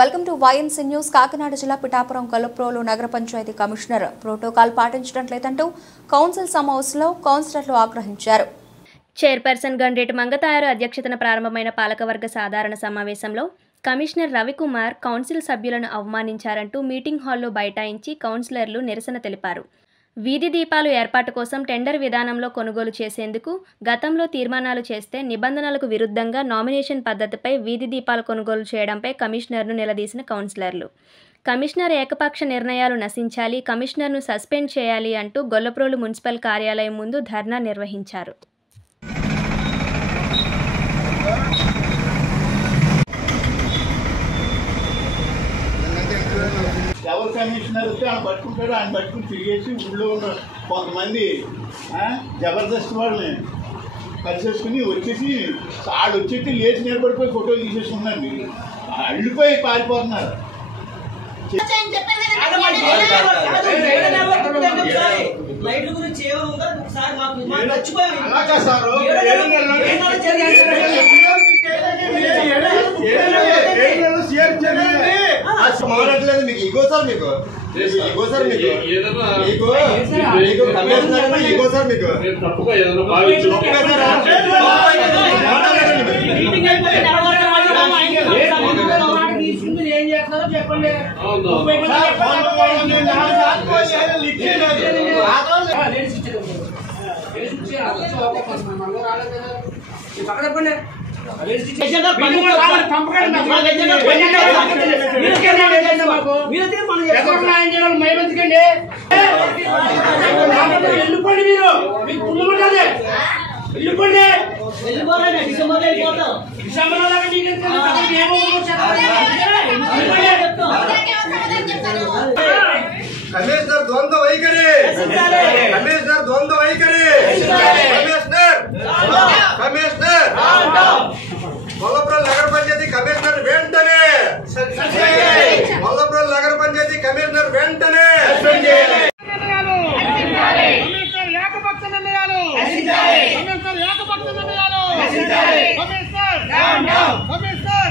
Welcome to YNC news. Kakinada జిల్లా పిఠాపురం గొల్లప్రోలు నగర panchayat commissioner protocol పాటించడం లేదంటూ కౌన్సిల్ సమావేశంలో కౌన్సిలర్లు ఆగ్రహించారు. చైర్పర్సన్ గండ్రేటి మంగతాయారు అధ్యక్షతన ప్రారంభమైన పాలకవర్గ సాధారణ సమావేశంలో కమిషనర్ రవికుమార్ కౌన్సిల్ సభ్యులను అవమానించారంటూ మీటింగ్ హాల్లో బైఠాయించి కౌన్సిలర్లు నిరసన తెలిపారు. వీధి దీపాలు ఏర్పాటు కోసం టెండర్ విధానంలో కొనుగోలు చేసేందుకు గతంలో తీర్మానాలు చేస్తే నిబంధనలకు విరుద్ధంగా నామినేషన్ పద్ధతిపై వీధి దీపాలు కొనుగోలు చేయడంపై కమిషనర్ను నిలదీసిన కౌన్సిలర్లు కమిషనర్ ఏకపక్ష నిర్ణయాలు నశించాలి, కమిషనర్ను సస్పెండ్ చేయాలి అంటూ గొల్లప్రోలు మున్సిపల్ కార్యాలయం ముందు ధర్నా నిర్వహించారు. ఎవరు కమిషనర్ వస్తే ఆయన పట్టుకుంటాడు, ఆయన పట్టుకుని తిరిగేసి ఊళ్ళో ఉన్న కొంతమంది జబర్దస్త్ వాళ్ళని కలిసేసుకుని వచ్చేసి ఆడు వచ్చేసి లేచి నిలబడిపోయి ఫోటోలు తీసేసుకున్నాడు. అల్లిపోయి పారిపోతున్నారు. మాట్లాడలేదు. మీకు ఇగో సార్, మీకు ఇగో సార్, మీకు కమిషనర్ ఇగో సార్, మీకు ఏం చేస్తున్నారో చెప్పండి. వెళ్ళిపోండి, మీరు మీకు పుణ్యమంటే వెళ్ళిపోండి. డిసెంబర్ కమిషనర్ ద్వంద్వ వైఖరి, కమిషనర్ ద్వంద్వ వైఖరి, కమిషనర్ గొల్లప్రోలు నగర పంచాయతీ కమిషనర్ వెంటనే, గొల్లప్రోలు నగర పంచాయతీ కమిషనర్ వెంటనే ఏకపక్ష నిర్ణయాలు, కమిషనర్ ఏకపక్ష నిర్ణయాలు, కమిషనర్